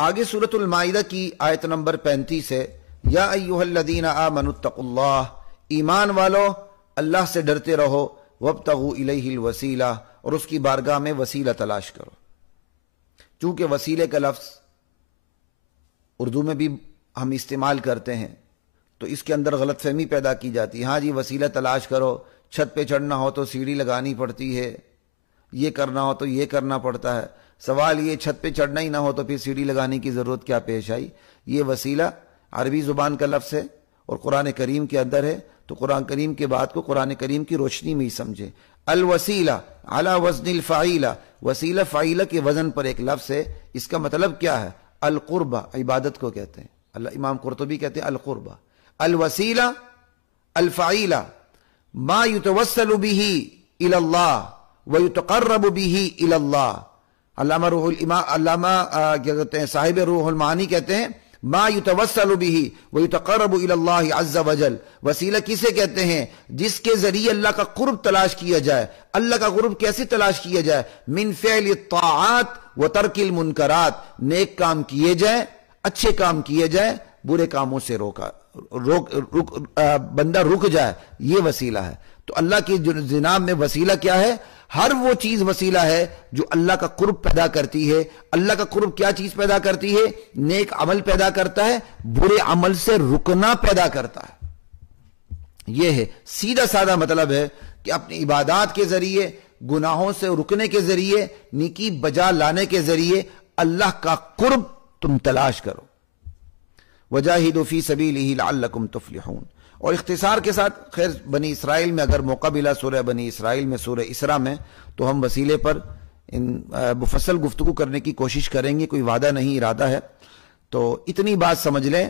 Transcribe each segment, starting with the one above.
آگے سورۃ المائدہ کی آیت نمبر 35 ہے، یا ایھا آمنوا اتقوا اللہ، ایمان والو اللہ سے ڈرتے رہو، وابتغوا الیہ الوسیلہ، اور اس کی بارگاہ میں وسیلہ تلاش کرو۔ چونکہ وسیلے کا لفظ اردو میں بھی ہم استعمال کرتے ہیں تو اس کے اندر غلط فہمی پیدا کی جاتی ہے، ہاں جی وسیلہ تلاش کرو، چھت پہ چڑھنا ہو تو سیڑھی لگانی پڑتی ہے، یہ کرنا ہو تو یہ کرنا پڑتا ہے۔ سوال یہ چھت پہ چڑھنا ہی نہ ہو تو پھر سیڑھی لگانے کی ضرورت کیا پیش آئی؟ یہ وسیلہ عربی زبان کا لفظ ہے اور قرآن کریم کے اندر ہے، تو قرآن کریم کے بات کو قرآن کریم کی روشنی میں ہی سمجھے۔ الوسیلہ علی وزن الفعیلہ، وسیلہ فعیلہ کے وزن پر ایک لفظ ہے، اس کا مطلب کیا ہے؟ القربہ، عبادت کو کہتے ہیں۔ اللہ امام قرطبی کہتے ہیں القربہ، الوسیلہ الفعیلہ ما یتوسل به الی اللہ ویتقرب به الی اللہ۔ علامہ کیا کہتے ہیں صاحب روح المعانی کہتے ہیں ما یتوسل به ویتقرب الی اللہ عز وجل، وسیلہ کسے کہتے ہیں؟ جس کے ذریعے اللہ کا قرب تلاش کیا جائے۔ اللہ کا قرب کیسے تلاش کیا جائے؟ من فعل الطاعات و ترک المنکرات، نیک کام کیے جائیں، اچھے کام کیے جائیں، برے کاموں سے بندہ رک جائے، یہ وسیلہ ہے۔ تو اللہ کی جناب میں وسیلہ کیا ہے؟ ہر وہ چیز وسیلہ ہے جو اللہ کا قرب پیدا کرتی ہے۔ اللہ کا قرب کیا چیز پیدا کرتی ہے؟ نیک عمل پیدا کرتا ہے، برے عمل سے رکنا پیدا کرتا ہے۔ یہ ہے سیدھا سادہ مطلب ہے کہ اپنی عبادات کے ذریعے، گناہوں سے رکنے کے ذریعے، نیکی بجا لانے کے ذریعے اللہ کا قرب تم تلاش کرو۔ وجاہدوا فی سبیلہ لعلکم تفلحون۔ اور اختصار کے ساتھ خیر بنی اسرائیل میں اگر موقع ملا سورہ بنی اسرائیل میں سورہ اسراء میں تو ہم وسیلے پر مفصل گفتگو کرنے کی کوشش کریں گے، کوئی وعدہ نہیں، ارادہ ہے۔ تو اتنی بات سمجھ لیں،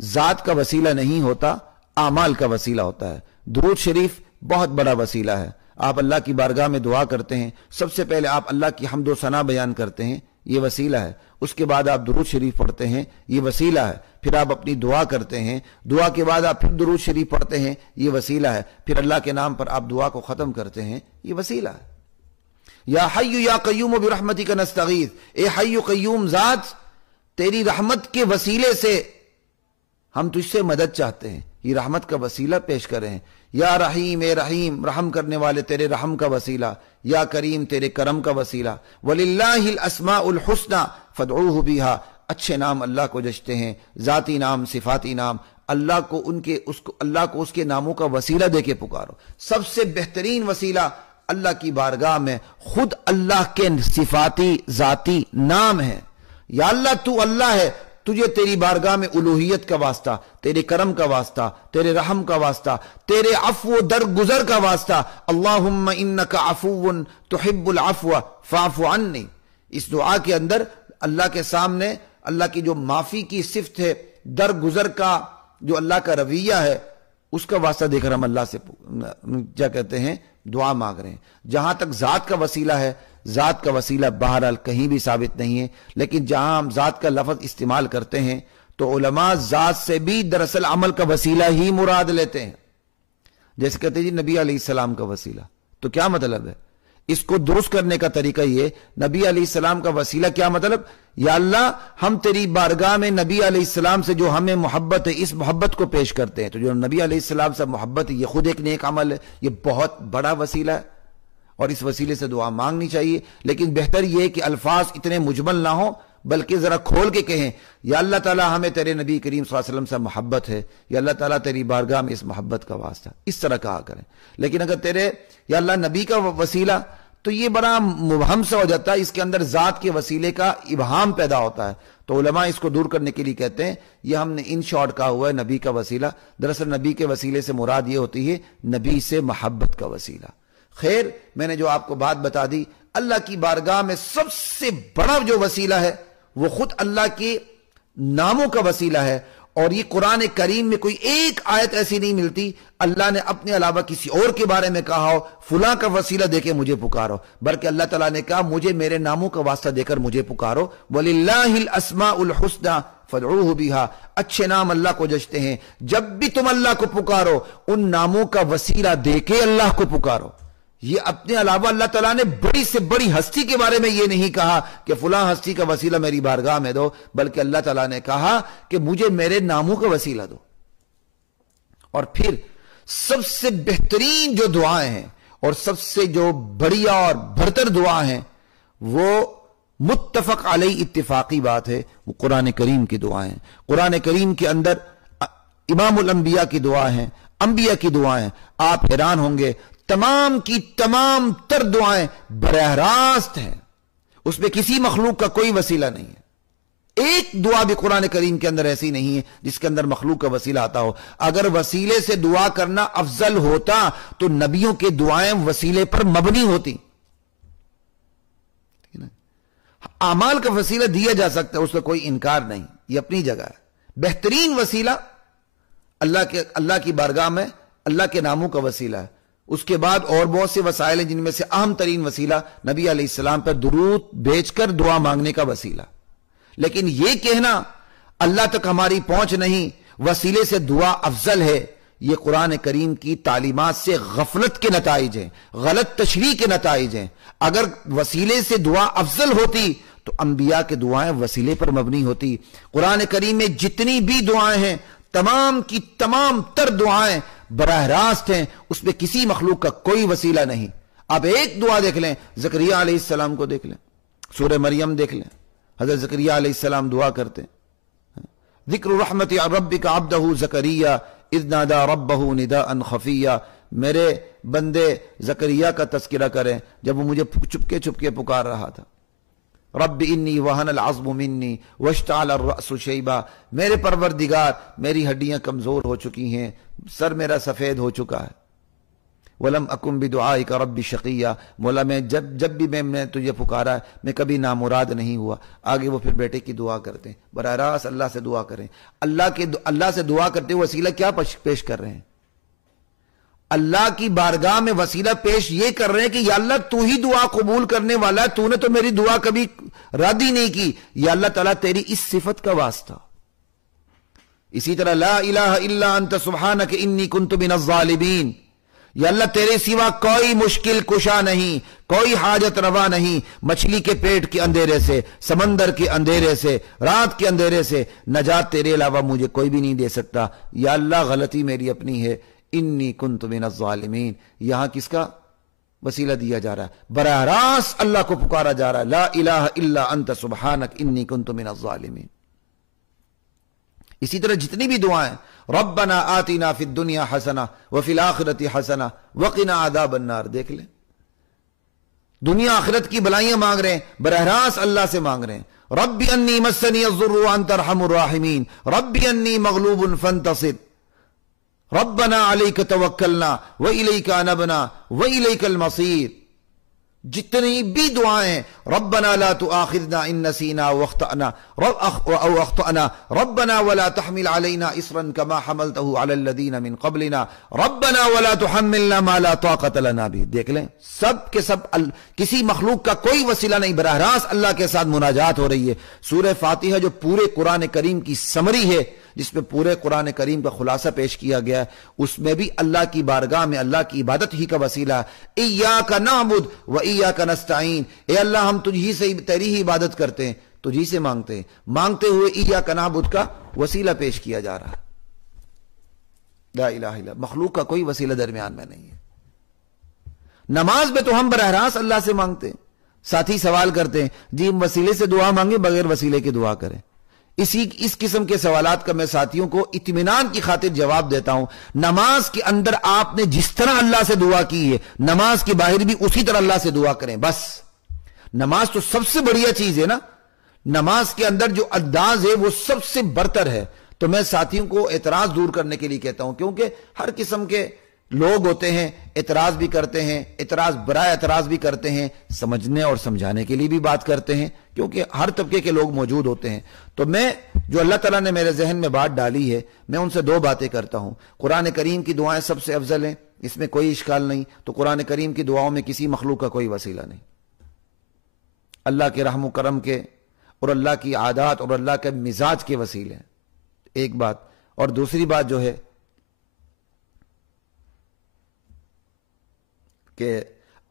ذات کا وسیلہ نہیں ہوتا، اعمال کا وسیلہ ہوتا ہے۔ درود شریف بہت بڑا وسیلہ ہے۔ آپ اللہ کی بارگاہ میں دعا کرتے ہیں، سب سے پہلے آپ اللہ کی حمد و ثنا بیان کرتے ہیں، یہ وسیلہ ہے۔ اس کے بعد آپ درود شریف پڑھتے ہیں، یہ وسیلہ ہے۔ پھر آپ اپنی دعا کرتے ہیں، دعا کے بعد آپ پھر درود شریف پڑھتے ہیں، یہ وسیلہ ہے۔ پھر اللہ کے نام پر آپ دعا کو ختم کرتے ہیں، یہ وسیلہ ہے۔ یا حی یا قیوم برحمتک نستغیث، اے حی و قیوم ذات تیری رحمت کے وسیلے سے ہم تجھ سے مدد چاہتے ہیں، یہ رحمت کا وسیلہ پیش کریں۔ یا رحیم، اے رحیم رحم کرنے والے تیرے رحم کا وسیلہ، یا کریم تیرے کرم کا وسیلہ۔ وَلِلَّهِ الْأَسْمَاءُ الْحُسْنَى فَادْعُوهُ بِهَا، اچھے نام اللہ کو جچتے ہیں، ذاتی نام، صفاتی نام، اللہ کو اس کے ناموں کا وسیلہ دے کے پکارو۔ سب سے بہترین وسیلہ اللہ کی بارگاہ میں خود اللہ کے صفاتی ذاتی نام ہے۔ یا اللہ تو اللہ ہے، تجھے تیری بارگاہ میں الوہیت کا واسطہ، تیرے کرم کا واسطہ، تیرے رحم کا واسطہ، تیرے عفو درگزر کا واسطہ۔ اللہم انک عفو تحب العفو فاعف عنی، اس دعا کے اندر اللہ کے سامنے اللہ کی جو معافی کی صفت ہے، درگزر کا جو اللہ کا رویہ ہے، اس کا واسطہ دے کر ہم اللہ سے کیا کہتے ہیں؟ دعا مانگ رہے ہیں۔ جہاں تک ذات کا وسیلہ ہے، ذات کا وسیلہ بہرحال کہیں بھی ثابت نہیں ہے، لیکن جہاں ہم ذات کا لفظ استعمال کرتے ہیں تو علماء ذات سے بھی دراصل عمل کا وسیلہ ہی مراد لیتے ہیں۔ جیسے کہتے ہیں جی نبی علیہ السلام کا وسیلہ، تو کیا مطلب ہے؟ اس کو درست کرنے کا طریقہ یہ، نبی علیہ السلام کا وسیلہ کیا مطلب؟ یا اللہ ہم تیری بارگاہ میں نبی علیہ السلام سے جو ہمیں محبت ہے، اس محبت کو پیش کرتے ہیں۔ تو جو نبی علیہ السلام سے محبت ہے، یہ خود ایک نیک عمل ہے، یہ بہت بڑا وسیلہ ہے، اور اس وسیلے سے دعا مانگنی چاہیے۔ لیکن بہتر یہ کہ الفاظ اتنے مجمل نہ ہوں، بلکہ ذرا کھول کے کہیں، یا اللہ تعالیٰ ہمیں تیرے نبی کریم صلی اللہ علیہ وسلم سے محبت ہے، یا اللہ تعالیٰ تیری بارگاہ میں اس محبت کا واسطہ، اس طرح کہا کریں۔ لیکن اگر تیرے یا اللہ نبی کا وسیلہ، تو یہ بڑا مبہم سا ہو جاتا ہے، اس کے اندر ذات کے وسیلے کا ابہام پیدا ہوتا ہے۔ تو علماء اس کو دور کرنے کے لیے کہتے ہیں یہ ہم نے ان شارٹ کہا ہوا ہے نبی کا وسیلہ، دراصل نبی کے وسیلے سے مراد یہ ہوتی ہے نبی سے محبت کا وسیلہ۔ خیر میں نے جو آپ کو بات بتا دی، اللہ کی بارگاہ میں سب سے بڑا جو وسیلہ ہے وہ خود اللہ کے ناموں کا وسیلہ ہے۔ اور یہ قرآن کریم میں کوئی ایک آیت ایسی نہیں ملتی اللہ نے اپنے علاوہ کسی اور کے بارے میں کہا ہو فلاں کا وسیلہ دے کے مجھے پکارو، بلکہ اللہ تعالیٰ نے کہا مجھے میرے ناموں کا واسطہ دے کر مجھے پکارو۔ وَلِلَّهِ الْأَسْمَاءُ الْحُسْنَى فَادْعُوهُ بِهَا، اچھے نام اللہ کو جچتے ہیں، جب بھی تم اللہ کو پکارو ان ناموں کا وسیلہ دے کے اللہ کو پکارو۔ یہ اپنے علاوہ اللہ تعالیٰ نے بڑی سے بڑی ہستی کے بارے میں یہ نہیں کہا کہ فلاں ہستی کا وسیلہ میری بارگاہ میں دو، بلکہ اللہ تعالیٰ نے کہا کہ مجھے میرے ناموں کا وسیلہ دو۔ اور پھر سب سے بہترین جو دعائیں ہیں اور سب سے جو بڑھیا اور برتر دعا ہیں، وہ متفق علیہ اتفاقی بات ہے، وہ قرآن کریم کی دعائیں ہیں۔ قرآن کریم کے اندر امام الانبیاء کی دعا ہیں، انبیاء کی دعائیں، آپ حیران ہوں گے تمام کی تمام تر دعائیں براہ راست ہیں، اس میں کسی مخلوق کا کوئی وسیلہ نہیں ہے۔ ایک دعا بھی قرآن کریم کے اندر ایسی نہیں ہے جس کے اندر مخلوق کا وسیلہ آتا ہو۔ اگر وسیلے سے دعا کرنا افضل ہوتا تو نبیوں کے دعائیں وسیلے پر مبنی ہوتی۔ اعمال کا وسیلہ دیا جا سکتا ہے، اس کا کوئی انکار نہیں، یہ اپنی جگہ ہے۔ بہترین وسیلہ اللہ کی بارگاہ میں اللہ کے ناموں کا وسیلہ ہے۔ اس کے بعد اور بہت سے وسائل ہیں، جن میں سے اہم ترین وسیلہ نبی علیہ السلام پر درود بھیج کر دعا مانگنے کا وسیلہ۔ لیکن یہ کہنا اللہ تک ہماری پہنچ نہیں، وسیلے سے دعا افضل ہے، یہ قرآن کریم کی تعلیمات سے غفلت کے نتائج ہیں، غلط تشریح کے نتائج ہیں۔ اگر وسیلے سے دعا افضل ہوتی تو انبیاء کے دعائیں وسیلے پر مبنی ہوتی۔ قرآن کریم میں جتنی بھی دعائیں ہیں، تمام کی تمام تر دعائیں براہ راست ہیں، اس میں کسی مخلوق کا کوئی وسیلہ نہیں۔ آپ ایک دعا دیکھ لیں، زکریا علیہ السلام کو دیکھ لیں، سورہ مریم دیکھ لیں، حضرت زکریا علیہ السلام دعا کرتے ہیں، ذکر رحمت ربک عبدہ زکریا اذ نادى ربہ نداء خفیا، میرے بندے زکریا کا تذکرہ کریں جب وہ مجھے چپکے پکار رہا تھا۔ رب انی وہن العظم منی واشتعل الرأس شیبا، میرے پروردگار میری ہڈیاں کمزور ہو چکی ہیں، سر میرا سفید ہو چکا ہے۔ ولم اکن بدعائک رب شقیا، مولا میں جب بھی میں تجھے پکارا ہے میں کبھی نامراد نہیں ہوا۔ آگے وہ پھر بیٹے کی دعا کرتے ہیں، براہ راست اللہ سے دعا کریں۔ اللہ سے دعا کرتے ہوئے وسیلہ کیا پیش کر رہے ہیں؟ اللہ کی بارگاہ میں وسیلہ پیش یہ کر رہے ہیں کہ یا اللہ تو ہی دعا قبول کرنے والا ہے، تو نے تو میری دعا کبھی رد ہی نہیں کی، یا اللہ تعالیٰ تیری اس صفت کا واسطہ۔ اسی طرح لا الہ الا انت سبحانک انی کنت من الظالمین، یا اللہ تیرے سوا کوئی مشکل کشا نہیں، کوئی حاجت روا نہیں، مچھلی کے پیٹ کے اندھیرے سے، سمندر کے اندھیرے سے، رات کے اندھیرے سے نجات تیرے علاوہ مجھے کوئی بھی نہیں دے سکتا۔ یا اللہ غلطی میری اپنی ہے، انی کنت من الظالمین۔ یہاں کس کا وسیلہ دیا جا رہا ہے؟ براہ راست اللہ کو پکارا جا رہا ہے، لا الہ الا انت سبحانک انی کنت من الظالمین۔ اسی طرح جتنی بھی دعائیں، ربنا آتنا فی الدنیا حسنہ وفی الآخرۃ حسنہ وقنا عذاب النار، دیکھ لیں دنیا آخرت کی بلائیاں مانگ رہے ہیں، براہ راست اللہ سے مانگ رہے ہیں۔ رب انی مسنی الضر وانت ارحم الراحمین، رب انی مغلوب فانتصر، ربنا علیک توکلنا وإلیک انبنا وإلیک المصیر۔ جتنی بھی دعائیں، ربنا لا تؤاخذنا ان نسینا او اخطأنا، ربنا ولا تحمل علينا اصرا كما حملته على الذين من قبلنا، ربنا ولا تحملنا ما لا طاقة لنا به۔ دیکھ لیں سب کے سب کسی مخلوق کا کوئی وسیلہ نہیں، براہ راست اللہ کے ساتھ مناجات ہو رہی ہے۔ سورہ فاتحہ جو پورے قرآن کریم کی سمری ہے، جس میں پورے قرآن کریم کا خلاصہ پیش کیا گیا ہے، اس میں بھی اللہ کی بارگاہ میں اللہ کی عبادت ہی کا وسیلہ ہے۔ ایاک نعبد و ایاک نستعین، اے اللہ ہم تجھی سے تیری ہی عبادت کرتے ہیں، تجھی سے مانگتے ہیں، مانگتے ہوئے ایاک نعبد کا وسیلہ پیش کیا جا رہا ہے۔ لا الہ الا، مخلوق کا کوئی وسیلہ درمیان میں نہیں ہے۔ نماز میں تو ہم براہ راست اللہ سے مانگتے ہیں۔ ساتھی سوال کرتے ہیں جی ہم وسیلے سے دعا مانگیں بغیر وسیلے کے دعا کریں؟ اس قسم کے سوالات کا میں ساتھیوں کو اطمینان کی خاطر جواب دیتا ہوں۔ نماز کے اندر آپ نے جس طرح اللہ سے دعا کی ہے، نماز کے باہر بھی اسی طرح اللہ سے دعا کریں بس۔ نماز تو سب سے بڑھیا چیز ہے نا، نماز کے اندر جو انداز ہے وہ سب سے برتر ہے۔ تو میں ساتھیوں کو اعتراض دور کرنے کے لیے کہتا ہوں، کیونکہ ہر قسم کے لوگ ہوتے ہیں، اعتراض بھی کرتے ہیں، اعتراض برائے اعتراض بھی کرتے ہیں، سمجھنے اور سمجھانے کے لیے بھی بات کرتے ہیں، کیونکہ ہر طبقے کے لوگ موجود ہوتے ہیں۔ تو میں جو اللہ تعالیٰ نے میرے ذہن میں بات ڈالی ہے، میں ان سے دو باتیں کرتا ہوں۔ قرآن کریم کی دعائیں سب سے افضل ہیں، اس میں کوئی اشکال نہیں، تو قرآن کریم کی دعاؤں میں کسی مخلوق کا کوئی وسیلہ نہیں، اللہ کے رحم و کرم کے اور اللہ کی عادات اور اللہ کے مزاج کے وسیلے ہیں، ایک بات۔ اور دوسری بات جو ہے کہ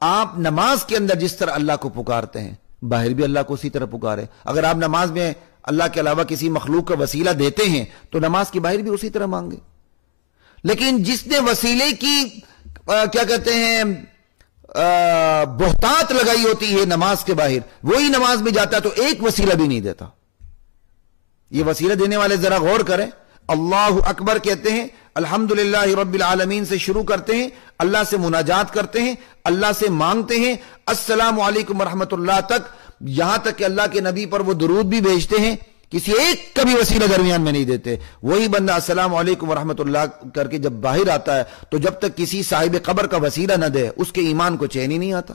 آپ نماز کے اندر جس طرح اللہ کو پکارتے ہیں باہر بھی اللہ کو اسی طرح پکارے. اگر آپ نماز میں اللہ کے علاوہ کسی مخلوق کا وسیلہ دیتے ہیں تو نماز کی باہر بھی اسی طرح مانگے. لیکن جس نے وسیلے کی کیا کہتے ہیں بہتات لگائی ہوتی ہے نماز کے باہر, وہی نماز میں جاتا ہے تو ایک وسیلہ بھی نہیں دیتا. یہ وسیلہ دینے والے ذرا غور کریں. اللہ اکبر کہتے ہیں, الحمدللہ رب العالمین سے شروع کرتے ہیں, اللہ سے مناجات کرتے ہیں, اللہ سے مانگتے ہیں, السلام علیکم ورحمت اللہ تک, یہاں تک کہ اللہ کے نبی پر وہ درود بھی بھیجتے ہیں, کسی ایک کا بھی وسیلہ درمیان میں نہیں دیتے. وہی بندہ السلام علیکم ورحمت اللہ کر کے جب باہر آتا ہے تو جب تک کسی صاحب قبر کا وسیلہ نہ دے اس کے ایمان کو چین ہی نہیں آتا.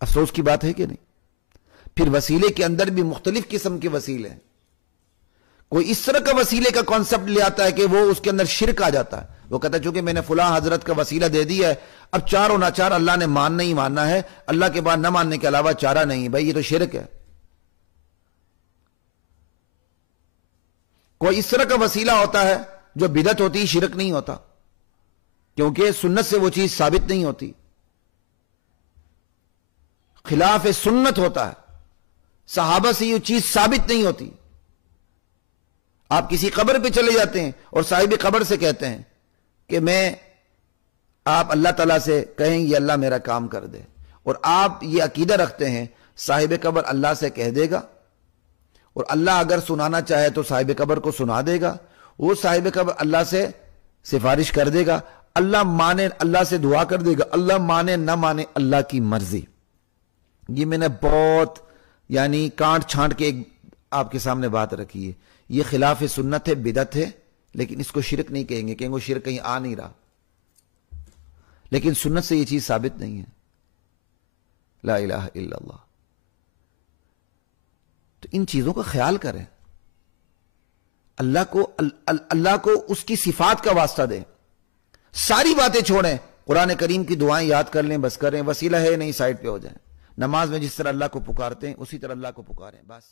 افسوس کی بات ہے کہ نہیں. پھر وسیلے کے اندر بھی مختلف قسم کے وسیلے ہیں. کوئی اس طرح کا وسیلے کا کانسیپٹ لے آتا ہے کہ وہ اس کے اندر شرک آ جاتا ہے. وہ کہتا ہے چونکہ میں نے فلاں حضرت کا وسیلہ دے دیا ہے, اب چار و ناچار اللہ نے ماننا ہی ماننا ہے, اللہ کے بعد نہ ماننے کے علاوہ چارہ نہیں. بھائی یہ تو شرک ہے. کوئی اس طرح کا وسیلہ ہوتا ہے جو بدعت ہوتی, شرک نہیں ہوتا, کیونکہ سنت سے وہ چیز ثابت نہیں ہوتی, خلاف سنت ہوتا ہے, صحابہ سے یہ چیز ثابت نہیں ہوتی. آپ کسی قبر پہ چلے جاتے ہیں اور صاحب قبر سے کہتے ہیں کہ آپ اللہ تعالیٰ سے کہیں یہ اللہ میرا کام کر دے, اور آپ یہ عقیدہ رکھتے ہیں صاحب قبر اللہ سے کہہ دے گا, اور اللہ اگر سنانا چاہے تو صاحب قبر کو سنا دے گا, وہ صاحب قبر اللہ سے سفارش کر دے گا, اللہ مانے اللہ سے دعا کر دے گا, اللہ مانے نہ مانے اللہ کی مرضی. یہ میں نے بہت یعنی کانٹ چھانٹ کے آپ کے سامنے بات رکھی ہے. یہ خلاف سنت ہے, بدعت ہے, لیکن اس کو شرک نہیں کہیں گے, کہیں گے شرک کہیں آ نہیں رہا, لیکن سنت سے یہ چیز ثابت نہیں ہے. لا الہ الا اللہ. تو ان چیزوں کا خیال کریں. اللہ کو اس کی صفات کا واسطہ دیں, ساری باتیں چھوڑیں, قرآن کریم کی دعائیں یاد کر لیں, بس کریں. وسیلہ ہے نہیں, سائڈ پہ ہو جائیں. نماز میں جس طرح اللہ کو پکارتے ہیں اسی طرح اللہ کو پکاریں بس.